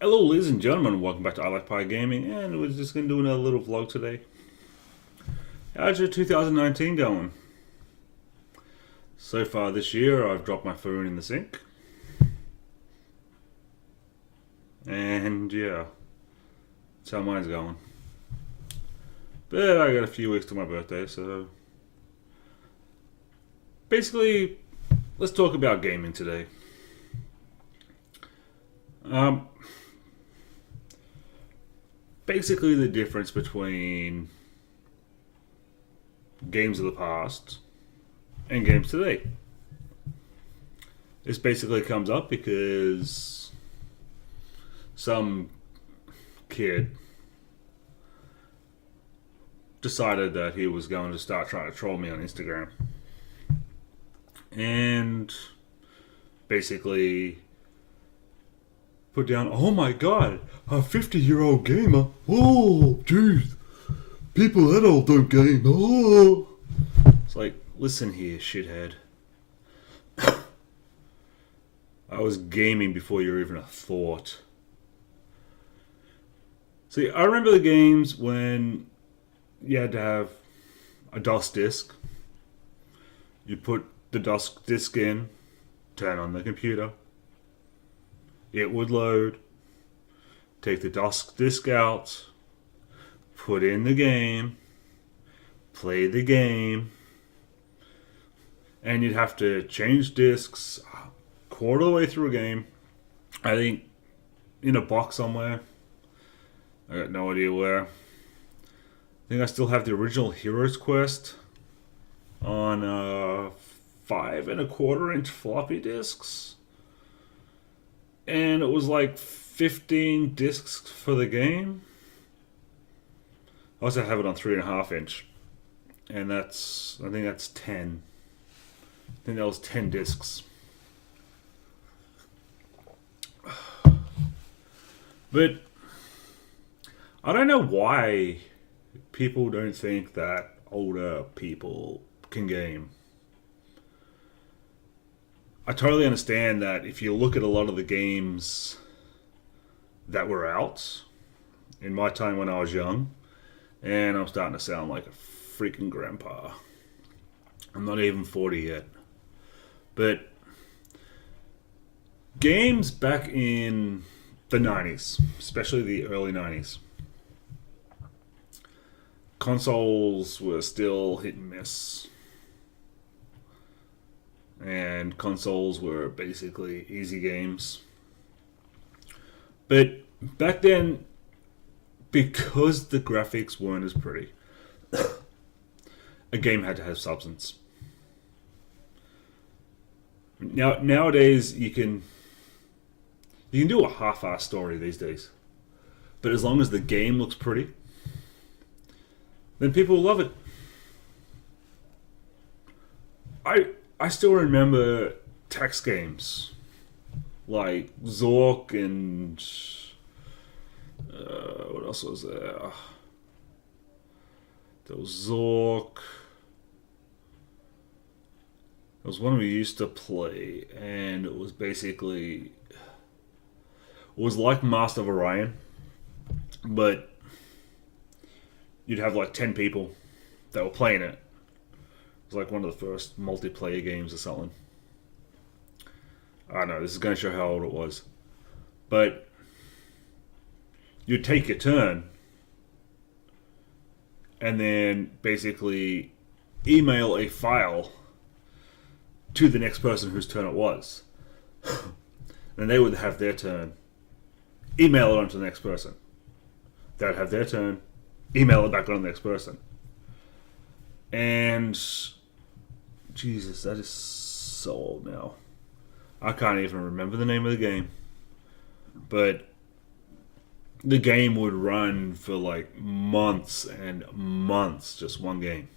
Hello, ladies and gentlemen. Welcome back to I Like Pie Gaming, and we're just going to do another little vlog today. How's your 2019 going? So far this year, I've dropped my phone in the sink. And yeah, that's how mine's going. But I got a few weeks to my birthday, so basically, let's talk about gaming today. Um, Basically, the difference between games of the past and games today. This basically comes up because some kid decided that he was going to start trying to troll me on Instagram. And basically put down, oh my god, a 50-year-old gamer? Oh, jeez. People that old don't game. Oh. It's like, listen here, shithead. I was gaming before you were even a thought. See, I remember the games when you had to have a DOS disk. You put the DOS disk in, turn on the computer. It would load. Take the DOS disk out, put in the game, play the game, and you'd have to change discs quarter of the way through a game. I think in a box somewhere. I got no idea where. I think I still have the original Heroes Quest on 5.25-inch floppy disks, and it was like 15 discs for the game. I also have it on 3.5-inch, and I think that's 10. I think that was 10 discs. But I don't know why people don't think that older people can game. I totally understand that if you look at a lot of the games that were out in my time when I was young, and I'm starting to sound like a freaking grandpa. I'm not even 40 yet. But games back in the 90s, especially the early 90s, consoles were still hit and miss. And consoles were basically easy games. But back then, because the graphics weren't as pretty, a game had to have substance. Nowadays you can do a half-assed story these days, but as long as the game looks pretty, then people will love it. I still remember text games like Zork and what else was there? There was Zork. There was one we used to play, and it was basically like Master of Orion, but you'd have like 10 people that were playing it. It was like one of the first multiplayer games or something. I don't know, this is going to show how old it was. But you'd take your turn and then basically email a file to the next person whose turn it was. And they would have their turn, email it on to the next person. They would have their turn, email it back on to the next person. And Jesus, that is so old now. I can't even remember the name of the game. But the game would run for like months and months, just one game.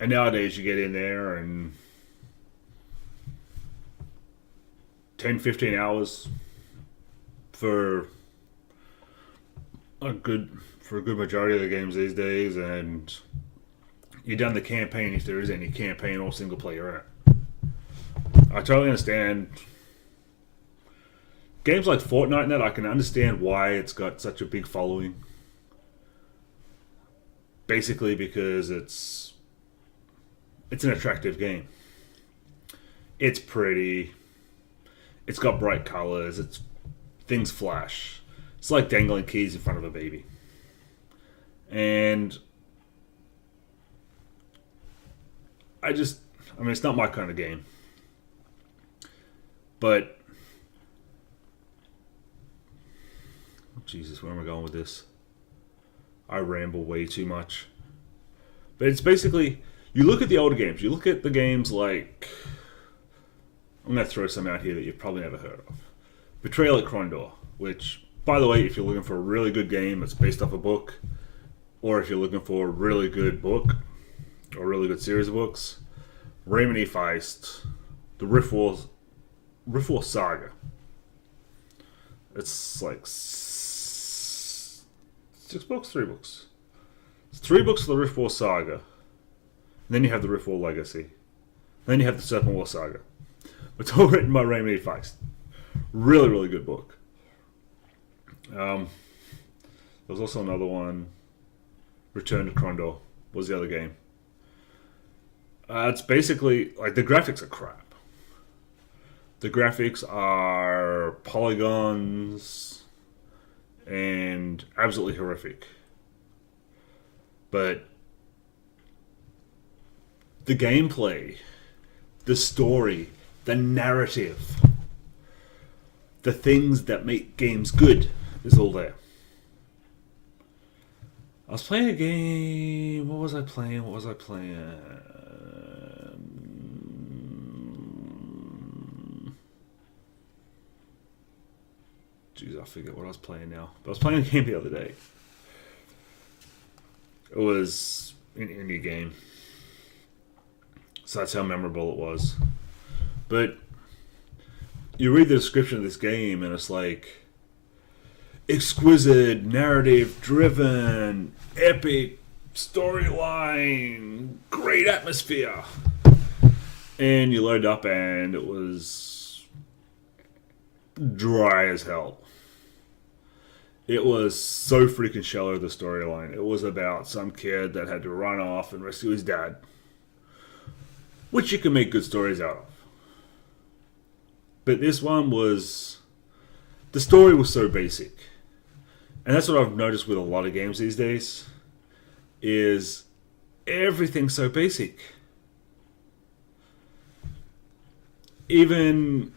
And nowadays you get in there and 10, 15 hours for a good majority of the games these days, and you've done the campaign if there is any campaign or single player in it. I totally understand games like Fortnite and that, I can understand why it's got such a big following. Basically because it's an attractive game. It's pretty. It's got bright colors. It's things flash. It's like dangling keys in front of a baby. And I mean, it's not my kind of game. But Jesus, where am I going with this? I ramble way too much. But it's basically, you look at the older games. You look at the games like, I'm going to throw some out here that you've probably never heard of. Betrayal at Krondor, which, by the way, if you're looking for a really good game that's based off a book, or if you're looking for a really good book, or a really good series of books, Rayman E. Feist, the Rift Wars Saga. It's like 6 books, 3 books. It's 3 books for the Rift Wars Saga. And then you have the Rift War Legacy. Then you have the Serpent War Saga. It's all written by Rayman E. Feist. Really, really good book. There was also another one. Return to Krondor was the other game. It's basically, like, the graphics are crap. The graphics are polygons and absolutely horrific. But the gameplay, the story, the narrative, the things that make games good is all there. I was playing a game. What was I playing? Jeez, I forget what I was playing now. But I was playing a game the other day. It was an indie game. So that's how memorable it was. But you read the description of this game and it's like exquisite, narrative-driven, epic storyline, great atmosphere. And you load up and it was dry as hell. It was so freaking shallow, the storyline. It was about some kid that had to run off and rescue his dad. Which you can make good stories out of. But this one was... the story was so basic. And that's what I've noticed with a lot of games these days. Is everything's so basic. Even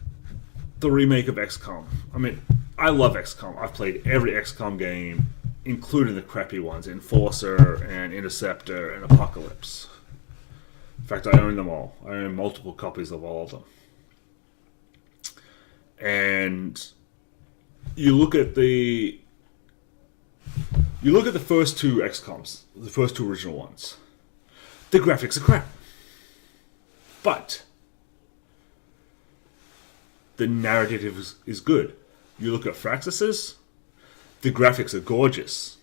the remake of XCOM. I mean, I love XCOM. I've played every XCOM game, including the crappy ones. Enforcer and Interceptor and Apocalypse. In fact, I own them all. I own multiple copies of all of them. And you look at the first 2 XCOMs, the first 2 original ones. The graphics are crap. But the narrative is good. You look at Fraxis's, the graphics are gorgeous.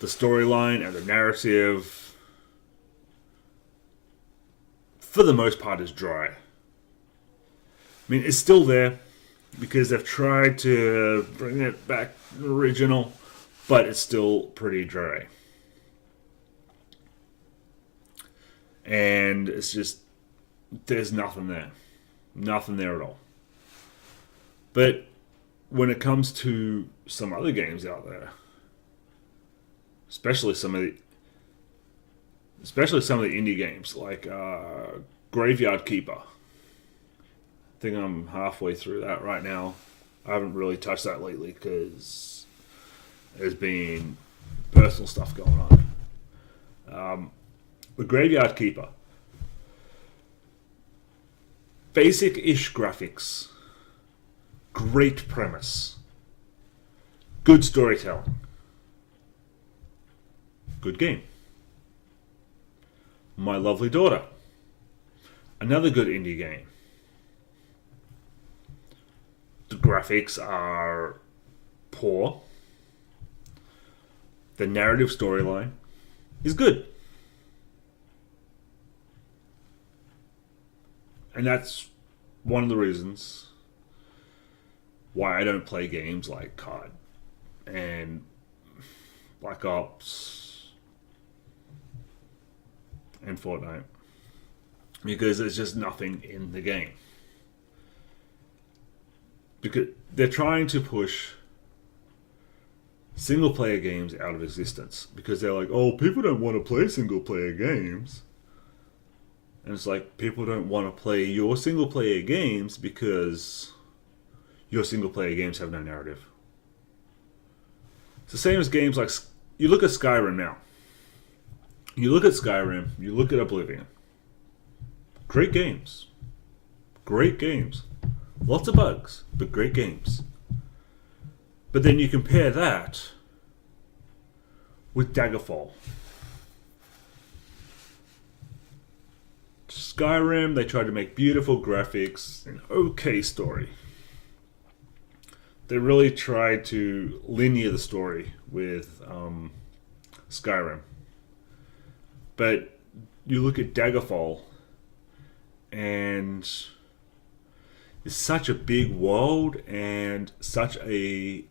The storyline and the narrative, for the most part, is dry. I mean, it's still there because they've tried to bring it back original, but it's still pretty dry. And it's just, there's nothing there. Nothing there at all. But when it comes to some other games out there, especially some of the indie games like Graveyard Keeper. I think I'm halfway through that right now. I haven't really touched that lately because there's been personal stuff going on. The Graveyard Keeper. Basic-ish graphics. Great premise. Good storytelling. Good game. My Lovely Daughter. Another good indie game. The graphics are poor. The narrative storyline is good. And that's one of the reasons why I don't play games like COD and Black Ops and Fortnite, because there's just nothing in the game. Because they're trying to push single player games out of existence, because they're like, oh, people don't want to play single player games. And it's like, people don't want to play your single player games because your single player games have no narrative. It's the same as games like, you look at Skyrim now. You look at Skyrim, you look at Oblivion. Great games. Great games. Lots of bugs, but great games. But then you compare that with Daggerfall. Skyrim, they tried to make beautiful graphics, an okay story. They really tried to linear the story with Skyrim. But you look at Daggerfall, and it's such a big world and such a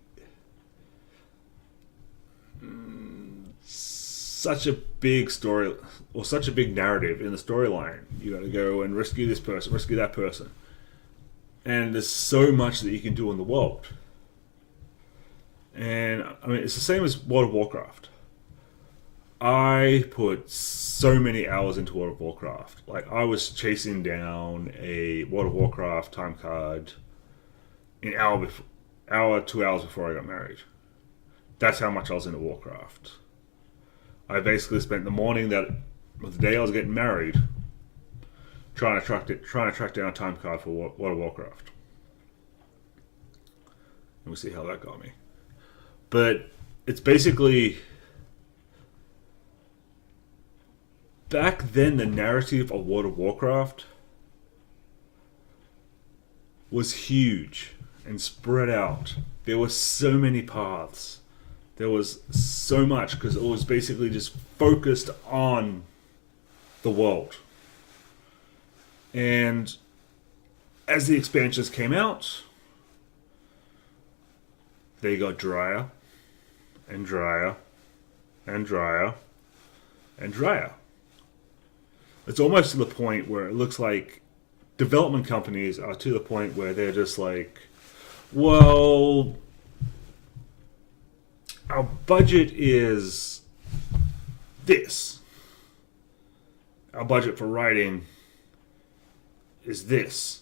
big story, or such a big narrative in the storyline. You got to go and rescue this person, rescue that person, and there's so much that you can do in the world. And I mean, it's the same as World of Warcraft. I put so many hours into World of Warcraft. Like, I was chasing down a World of Warcraft time card an hour, 2 hours before I got married. That's how much I was into Warcraft. I basically spent the morning the day I was getting married trying to track down a time card for World of Warcraft. And we'll see how that got me. But it's basically, back then, the narrative of World of Warcraft was huge and spread out. There were so many paths. There was so much, because it was basically just focused on the world. And as the expansions came out, they got drier and drier and drier and drier. It's almost to the point where it looks like development companies are to the point where they're just like, well, our budget is this. Our budget for writing is this.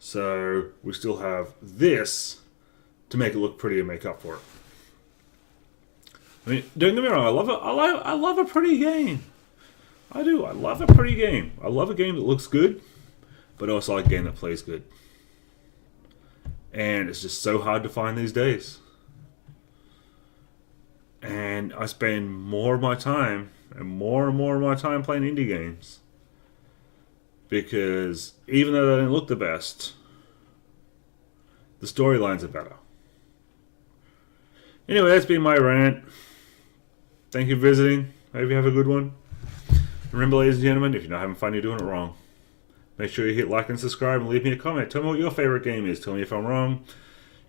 So we still have this to make it look pretty and make up for it. I mean, don't get me wrong, I love a pretty game. I do. I love a pretty game. I love a game that looks good, but also like a game that plays good. And it's just so hard to find these days. And I spend more of my time and more of my time playing indie games. Because even though they don't look the best, the storylines are better. Anyway, that's been my rant. Thank you for visiting. Hope you have a good one. Remember, ladies and gentlemen, if you're not having fun, you're doing it wrong. Make sure you hit like and subscribe and leave me a comment. Tell me what your favorite game is. Tell me if I'm wrong.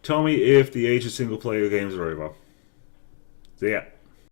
Tell me if the age of single player games are over. See ya.